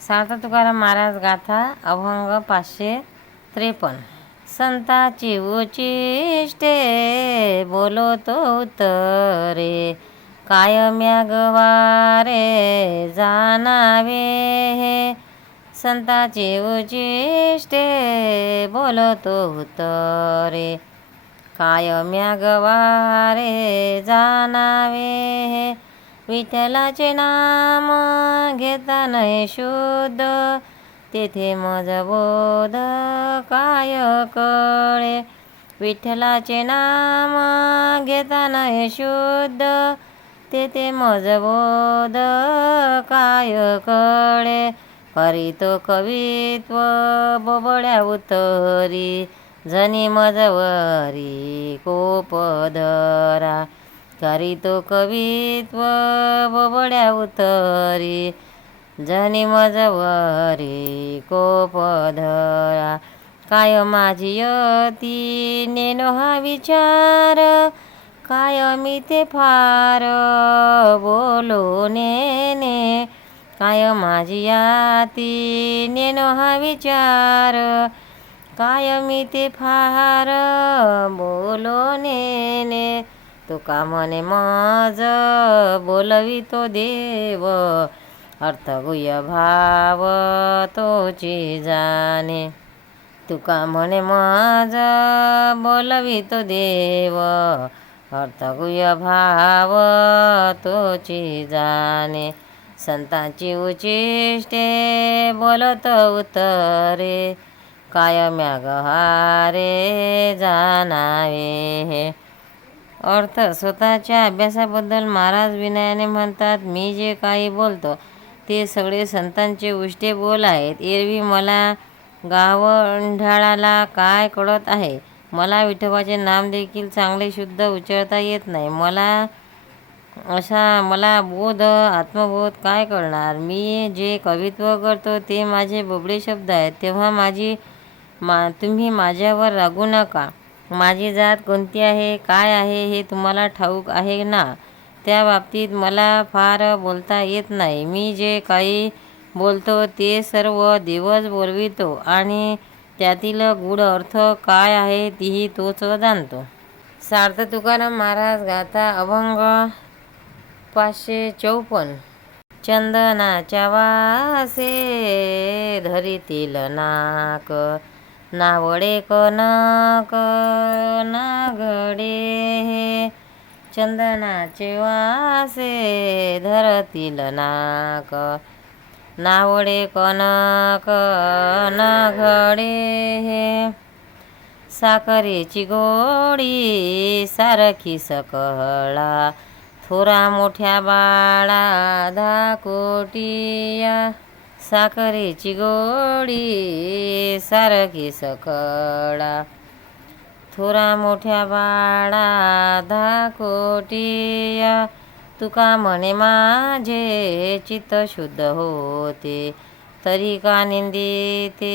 सार्थ तुकाराम महाराज गाथा अभंग पाचशे त्रेपन्न. संताची उचिष्टे बोलतो उतरे कायम्या गवारे जाणावे हे? संताची उचिष्टे बोलतो उतरे कायम्या गवारे जाणावे हे? विठ्ठलाचे नाम घेता नये शुद्ध. तेथे मज बोध काय कळे. विठ्ठलाचे नाम घेता नये शुद्ध. तेथे मज बोध काय कळे. करीतो कवित्व बोबड्या उतरी जनी मजवरी कोपदरा करीतो कवित्व बोबड्या उतरी जनी मजवरी कोपधरा काय माझी यती नेनो हा विचार काय मी ते फार बोलो नेने. काय माझी याती नेनो हा विचार काय मी ते फार बोलो नेने. तुका म्हणे मज बोलवितो देव? अर्थ गुह्य भाव तोची जाणे. तुका म्हणे मज बोलवितो देव? अर्थ गुह्य भाव तोची जाणे. संतांची उचिष्टे बोलत उत्तरे कायम्या गहारे जाणावे अर्थ स्वतःच्या अभ्यासाबद्दल महाराज विनयाने म्हणतात मी जे काही बोलतो ते सगळे संतांचे उष्टे बोल आहेत. एरवी मला गावंढाळाला काय कळत आहे? मला विठोबाचे नाम देखील चांगले शुद्ध उच्चारता येत नाही. मला अशा मला बोध आत्मबोध काय कळणार? मी जे कवित्व करतो ते माझे बोबडे शब्द आहेत. तेव्हा माझी मा तुम्ही माझ्यावर रागू नका. माझी जात कोणती आहे काय आहे हे तुम्हाला ठाऊक आहे ना? त्या बाबतीत मला फार बोलता येत नाही. मी जे काही बोलतो ते सर्व दिवस बोलवितो आणि त्यातील गूढ अर्थ काय आहे तीही तोच जाणतो. सार्थ तुकाराम महाराज गाथा अभंग पाचशे चौपन्न. चंदनाच्या वासे धरितील नाक नावडे कनक नागडे? हे चंदनाचे वासे धरतील नाक. नावडे कनक नागडे? हे साखरेची गोडी सारखी सकळा. थोरा मोठ्या बाळा धाकोटिया साखरेची गोडी सारखी सकळा. थोरा मोठ्या बाळा धाकोटिया तुका म्हणे माझे चित्त शुद्ध होते तरी का निंदिते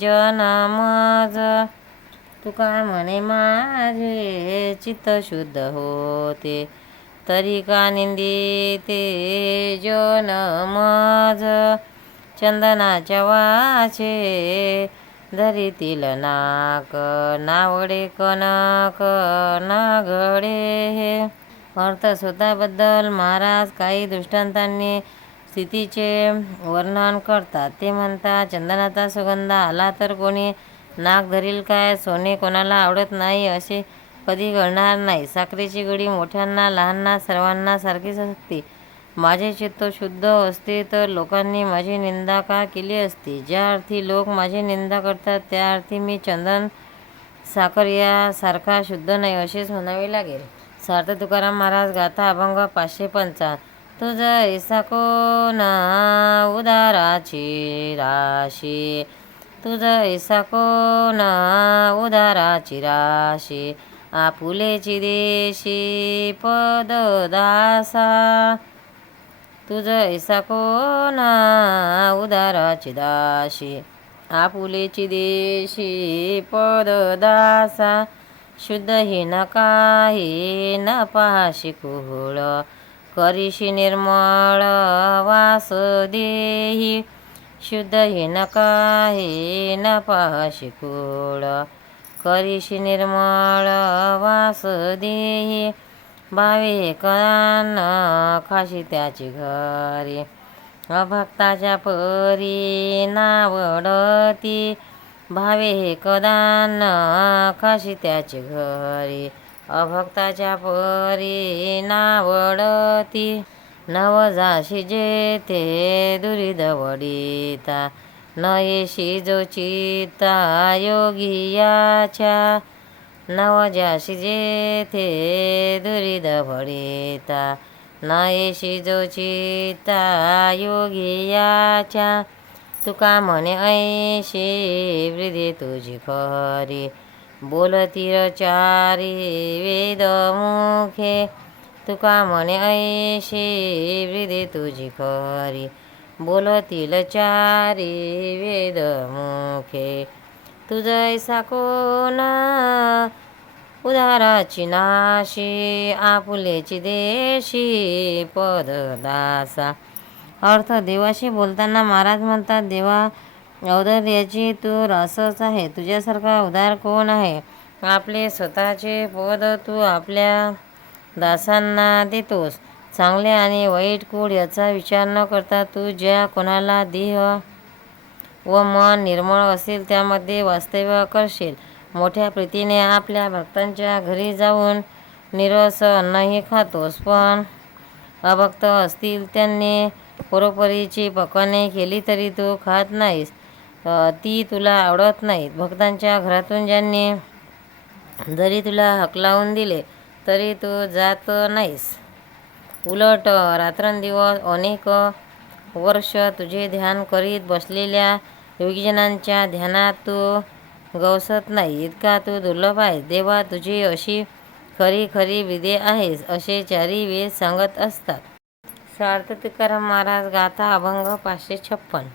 जन तुका म्हणे माझे चित्त शुद्ध होते तरी का निंदिते जन चंदनाच्या वाचे धरीतील नाक नावडे कनक नागडे. हे अर्थ स्वतःबद्दल महाराज काही दृष्टांतांनी स्थितीचे वर्णन करतात. ते म्हणतात चंदनाचा सुगंध आला तर कोणी नाक धरील काय? सोने कोणाला आवडत नाही असे कधी घडणार नाही. साखरेची गडी मोठ्यांना लहानना सर्वांना सारखीच असते. माझे चित्त शुद्ध असते तर लोकांनी माझी निंदा का केली असती? ज्या अर्थी लोक माझी निंदा करतात त्या अर्थी मी चंदन साखर यासारखा शुद्ध नाही असेच म्हणावे लागेल. सार्थ तुकाराम महाराज गाथा अभंग पाचशे पंचावन्न तुझ ऐसा ना उदाराची राशी. तुझ ऐसा ना उदाराची राशी. आपुलेची देशी पददासा. तुझ ऐसा कोणा उदाराची दाशी? आपुलेची देशी पददासा. शुद्ध हि न काही न पाहाशी कुहळ. करीशी निर्मळ वास देही. शुद्ध हि न काही न पाहाशी कुळ करीशी निर्मळ वास देही. भावे खाशी त्याची घरी. अभक्ताच्या परी नावडती भावे हे कदान खाशी त्याची घरी. अभक्ताच्या परी नावडती नवजाशी जेथे दुरिद वडिता. न येशी जो चिता योगियाच्या याच्या जेथे दुरिद वडिता न येशी जो चिता योगी तुका म्हणे ऐशी वृदे तुझी खरी. बोलतीर चारी वेद मुखे. तुका म्हणे ऐशी वृदे तुझी खरी. बोलतील चारी वेद मुखे. तुझैसा कोणा उदाराची नाशी आपुलेची देशी पद दासा अर्थ देवाशी बोलताना महाराज म्हणतात देवा औदर्याची तू रसच आहे. तुझ्यासारखा उदार कोण आहे? आपले स्वतःचे पद तू आपल्या दासांना देतोस. चांगले आणि वाईट कूड याचा विचार न करता तू ज्या कोणाला देह व मन निर्मळ असेल त्यामध्ये वास्तव्य करशील. मोठ्या प्रीतीने आपल्या भक्तांच्या घरी जाऊन निरस अन्नही खातोस. पण अभक्त असतील त्यांनी परोपरीची पकवाने केली तरी तू खात नाहीस. ती तुला आवडत नाहीत. भक्तांच्या घरातून ज्यांनी जरी तुला हकलावून दिले तरी तू जात नाहीस. उलट रात्रंदिवस अनेक वर्ष तुझे ध्यान करीत बसलेल्या योगीजनांच्या ध्यानात तू गवसत नाही. इतका तू दुर्लभ आहेस. देवा तुझी अशी खरी खरी विधे आहेस असे चारी वेद सांगत असतात. सार्थ तुकाराम महाराज गाथा अभंग पाचशे छप्पन.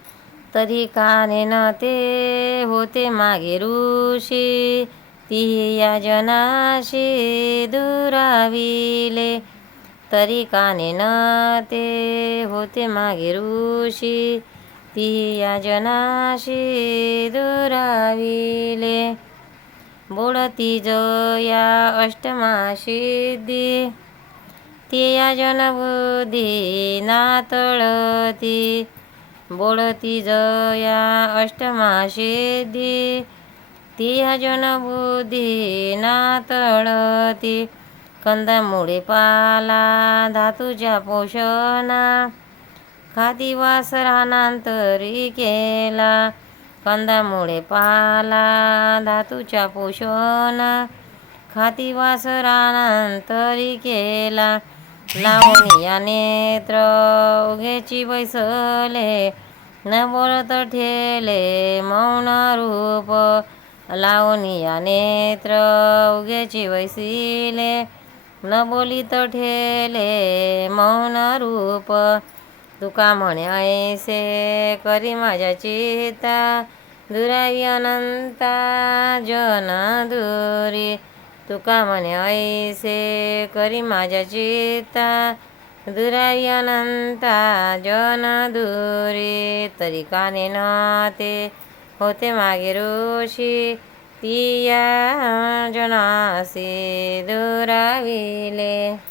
तरी का नेन ते होते मागे ऋषी. ती या जनाशी दुराविले. तरी का नेन ते होते मागे ऋषी. ती जनाशी दुराविले. बुडती जया अष्टमाशिद्धी तिया या जनबुद्धी नातळती. बोडती जया अष्टमाशिद्धी तिया या जनबुद्धी नातळती. कंदमुळे पाला धातूच्या पोषणा. खाती वासरानांतरी केला कंदामुळे पाला धातूच्या पोषण. खाती वासरानांतरी केला लावणी या नेत्र उघेची बैसले. न बोलत ठेले मौन रूप. लावणी या नेत्र उघेची बैसिले. न बोलित ठेले मौन रूप. तुका म्हणे ऐसे करी माझ्या चिता. दुरावी अनंता जन दुरी. तुका म्हणे ऐसे करी माझ्या चिता. दुरावी अनंता जन दुरी. तरी काने न ते होते मागे ऋषी ती या जनासी दुराविले.